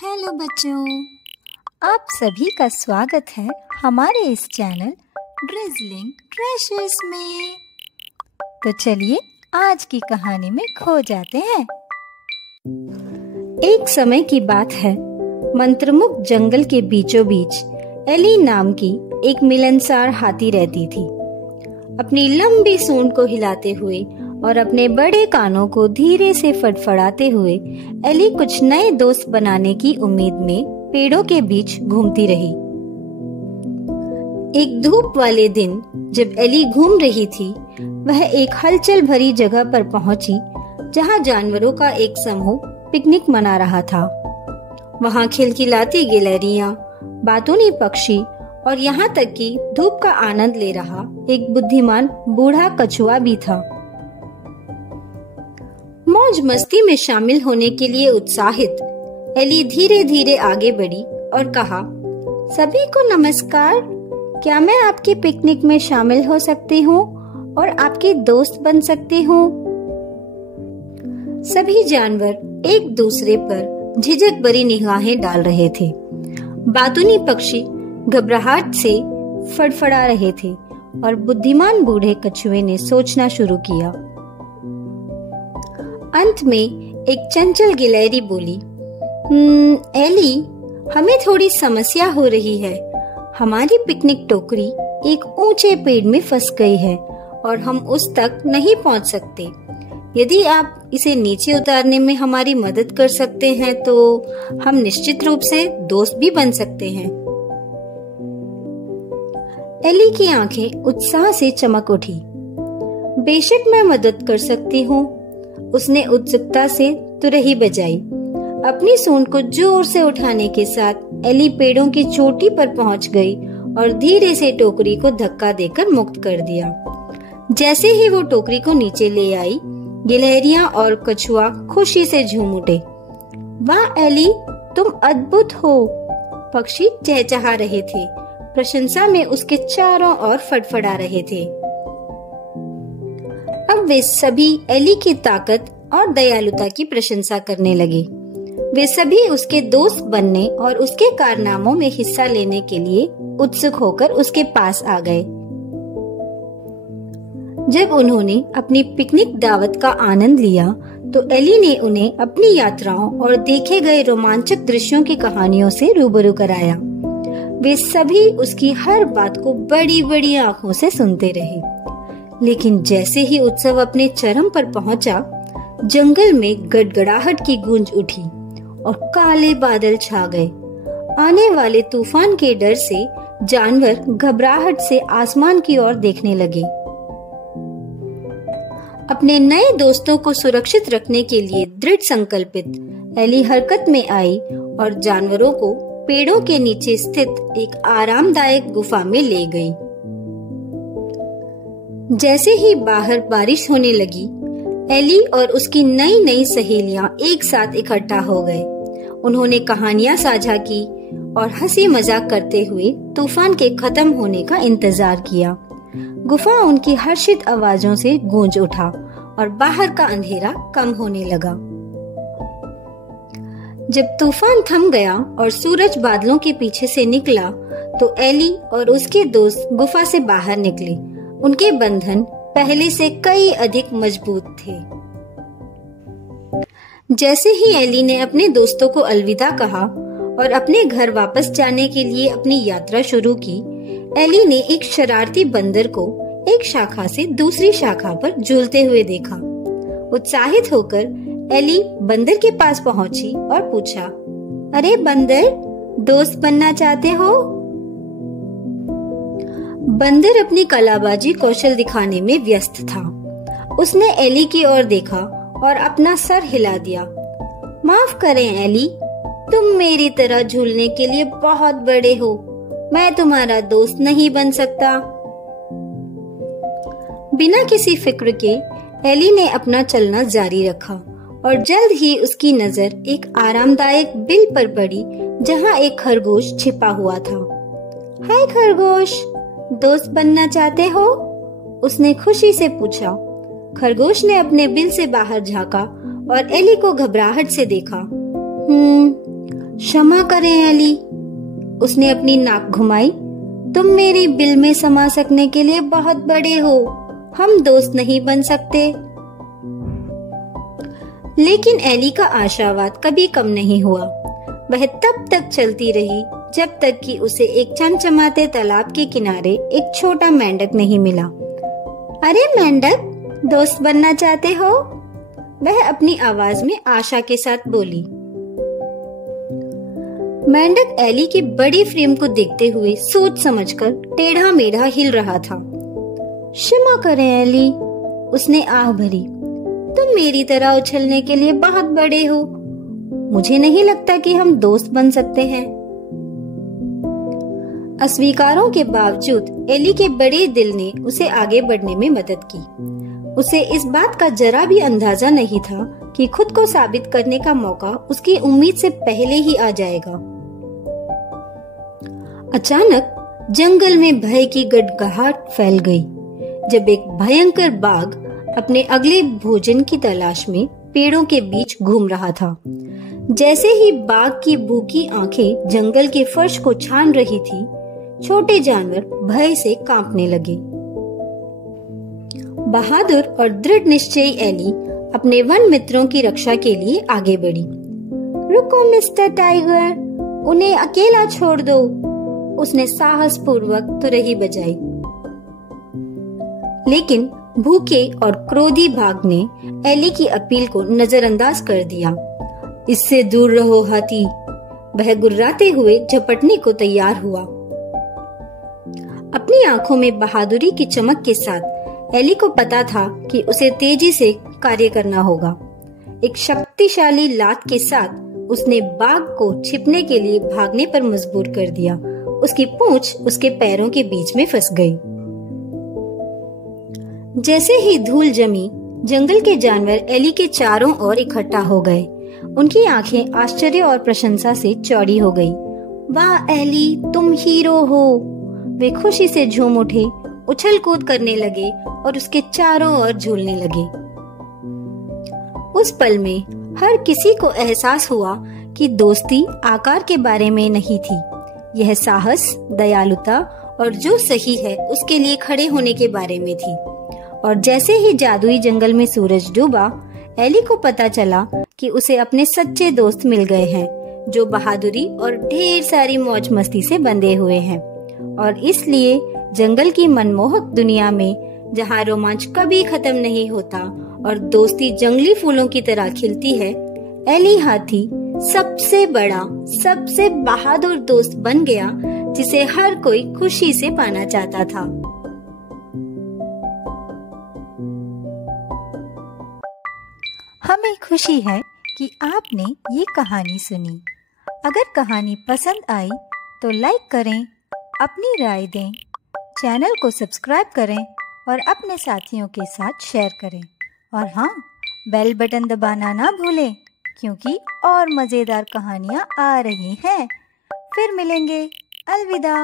Hello बच्चों, आप सभी का स्वागत है हमारे इस चैनल ड्रिज़लिंग ट्रेशर्स में। तो चलिए आज की कहानी में खो जाते हैं। एक समय की बात है, मंत्रमुग्ध जंगल के बीचों बीच एली नाम की एक मिलनसार हाथी रहती थी। अपनी लंबी सूंड को हिलाते हुए और अपने बड़े कानों को धीरे से फड़फड़ाते हुए एली कुछ नए दोस्त बनाने की उम्मीद में पेड़ों के बीच घूमती रही। एक धूप वाले दिन जब एली घूम रही थी, वह एक हलचल भरी जगह पर पहुंची जहां जानवरों का एक समूह पिकनिक मना रहा था। वहां खिलखिलाती गिलहरियां, बातूनी पक्षी और यहाँ तक कि धूप का आनंद ले रहा एक बुद्धिमान बूढ़ा कछुआ भी था। मौज मस्ती में शामिल होने के लिए उत्साहित एली धीरे धीरे आगे बढ़ी और कहा, सभी को नमस्कार, क्या मैं आपकी पिकनिक में शामिल हो सकती हूँ और आपकी दोस्त बन सकती हूँ? सभी जानवर एक दूसरे पर झिझक भरी निगाहें डाल रहे थे। बातूनी पक्षी घबराहट से फड़फड़ा रहे थे और बुद्धिमान बूढ़े कछुए ने सोचना शुरू किया। अंत में एक चंचल गिलहरी बोली, एली, हमें थोड़ी समस्या हो रही है। हमारी पिकनिक टोकरी एक ऊंचे पेड़ में फंस गई है और हम उस तक नहीं पहुंच सकते। यदि आप इसे नीचे उतारने में हमारी मदद कर सकते हैं तो हम निश्चित रूप से दोस्त भी बन सकते हैं। एली की आंखें उत्साह से चमक उठी। बेशक मैं मदद कर सकती हूँ, उसने उत्सुकता से तुरही बजाई। अपनी सूंड को जोर से उठाने के साथ एली पेड़ों की चोटी पर पहुंच गई और धीरे से टोकरी को धक्का देकर मुक्त कर दिया। जैसे ही वो टोकरी को नीचे ले आई, गिलहरियां और कछुआ खुशी से झूम उठे। वाह एली, तुम अद्भुत हो, पक्षी चहचहा रहे थे, प्रशंसा में उसके चारों ओर फड़फड़ा रहे थे। अब वे सभी एली की ताकत और दयालुता की प्रशंसा करने लगे। वे सभी उसके दोस्त बनने और उसके कारनामों में हिस्सा लेने के लिए उत्सुक होकर उसके पास आ गए। जब उन्होंने अपनी पिकनिक दावत का आनंद लिया तो एली ने उन्हें अपनी यात्राओं और देखे गए रोमांचक दृश्यों की कहानियों से रूबरू कराया। वे सभी उसकी हर बात को बड़ी बड़ी आंखों से सुनते रहे। लेकिन जैसे ही उत्सव अपने चरम पर पहुंचा, जंगल में गड़गड़ाहट की गूंज उठी और काले बादल छा गए। आने वाले तूफान के डर से जानवर घबराहट से आसमान की ओर देखने लगे। अपने नए दोस्तों को सुरक्षित रखने के लिए दृढ़ संकल्पित एली हरकत में आई और जानवरों को पेड़ों के नीचे स्थित एक आरामदायक गुफा में ले गई। जैसे ही बाहर बारिश होने लगी, एली और उसकी नई नई सहेलियां एक साथ इकट्ठा हो गए। उन्होंने कहानियां साझा की और हंसी मजाक करते हुए तूफान के खत्म होने का इंतजार किया। गुफा उनकी हर्षित आवाजों से गूंज उठा और बाहर का अंधेरा कम होने लगा। जब तूफान थम गया और सूरज बादलों के पीछे से निकला तो एली और उसके दोस्त गुफा से बाहर निकले। उनके बंधन पहले से कई अधिक मजबूत थे। जैसे ही एली ने अपने दोस्तों को अलविदा कहा और अपने घर वापस जाने के लिए अपनी यात्रा शुरू की, एली ने एक शरारती बंदर को एक शाखा से दूसरी शाखा पर झूलते हुए देखा। उत्साहित होकर एली बंदर के पास पहुंची और पूछा, अरे बंदर, दोस्त बनना चाहते हो? बंदर अपनी कलाबाजी कौशल दिखाने में व्यस्त था। उसने एली की ओर देखा और अपना सर हिला दिया। माफ करें एली, तुम मेरी तरह झूलने के लिए बहुत बड़े हो। मैं तुम्हारा दोस्त नहीं बन सकता। बिना किसी फिक्र के एली ने अपना चलना जारी रखा और जल्द ही उसकी नजर एक आरामदायक बिल पर पड़ी जहां एक खरगोश छिपा हुआ था। हाय खरगोश, दोस्त बनना चाहते हो? उसने खुशी से पूछा। खरगोश ने अपने बिल से बाहर झांका और एली को घबराहट से देखा। क्षमा करें एली, उसने अपनी नाक घुमाई। तुम मेरी बिल में समा सकने के लिए बहुत बड़े हो, हम दोस्त नहीं बन सकते। लेकिन एली का आशावाद कभी कम नहीं हुआ। वह तब तक चलती रही जब तक कि उसे एक चमचमाते तालाब के किनारे एक छोटा मेंढक नहीं मिला। अरे मेंढक, दोस्त बनना चाहते हो? वह अपनी आवाज में आशा के साथ बोली। मेंढक एली की बड़ी फ्रेम को देखते हुए सोच समझकर टेढ़ा मेढ़ा हिल रहा था। क्षमा करें एली, उसने आह भरी। तुम मेरी तरह उछलने के लिए बहुत बड़े हो, मुझे नहीं लगता कि हम दोस्त बन सकते हैं। अस्वीकारों के बावजूद एली के बड़े दिल ने उसे आगे बढ़ने में मदद की। उसे इस बात का जरा भी अंदाजा नहीं था कि खुद को साबित करने का मौका उसकी उम्मीद से पहले ही आ जाएगा। अचानक जंगल में भय की गड़गड़ाहट फैल गई जब एक भयंकर बाघ अपने अगले भोजन की तलाश में पेड़ों के बीच घूम रहा था। जैसे ही बाघ की भूखी आंखें जंगल के फर्श को छान रही थी, छोटे जानवर भय से कांपने लगे। बहादुर और दृढ़ निश्चयी एली अपने वन मित्रों की रक्षा के लिए आगे बढ़ी। रुको मिस्टर टाइगर, उन्हें अकेला छोड़ दो, उसने साहस पूर्वक तुरही बजाई। लेकिन भूखे और क्रोधी बाघ ने एली की अपील को नजरअंदाज कर दिया। इससे दूर रहो हाथी, वह गुर्राते हुए झपटने को तैयार हुआ। अपनी आंखों में बहादुरी की चमक के साथ एली को पता था कि उसे तेजी से कार्य करना होगा। एक शक्तिशाली लात के साथ उसने बाघ को छिपने के लिए भागने पर मजबूर कर दिया। उसकी पूंछ उसके पैरों के बीच में फंस गई। जैसे ही धूल जमी, जंगल के जानवर एली के चारों ओर इकट्ठा हो गए। उनकी आंखें आश्चर्य और प्रशंसा से चौड़ी हो गई। वाह एली, तुम हीरो हो! वे खुशी से झूम उठे, उछल कूद करने लगे और उसके चारों ओर झूलने लगे। उस पल में हर किसी को एहसास हुआ कि दोस्ती आकार के बारे में नहीं थी, यह साहस, दयालुता और जो सही है उसके लिए खड़े होने के बारे में थी। और जैसे ही जादुई जंगल में सूरज डूबा, एली को पता चला कि उसे अपने सच्चे दोस्त मिल गए हैं, जो बहादुरी और ढेर सारी मौज मस्ती से बंधे हुए हैं। और इसलिए जंगल की मनमोहक दुनिया में, जहाँ रोमांच कभी खत्म नहीं होता और दोस्ती जंगली फूलों की तरह खिलती है, एली हाथी सबसे बड़ा, सबसे बहादुर दोस्त बन गया, जिसे हर कोई खुशी से पाना चाहता था। हमें खुशी है कि आपने ये कहानी सुनी। अगर कहानी पसंद आई तो लाइक करें, अपनी राय दें, चैनल को सब्सक्राइब करें और अपने साथियों के साथ शेयर करें। और हाँ, बेल बटन दबाना ना भूलें, क्योंकि और मज़ेदार कहानियाँ आ रही हैं। फिर मिलेंगे। अलविदा।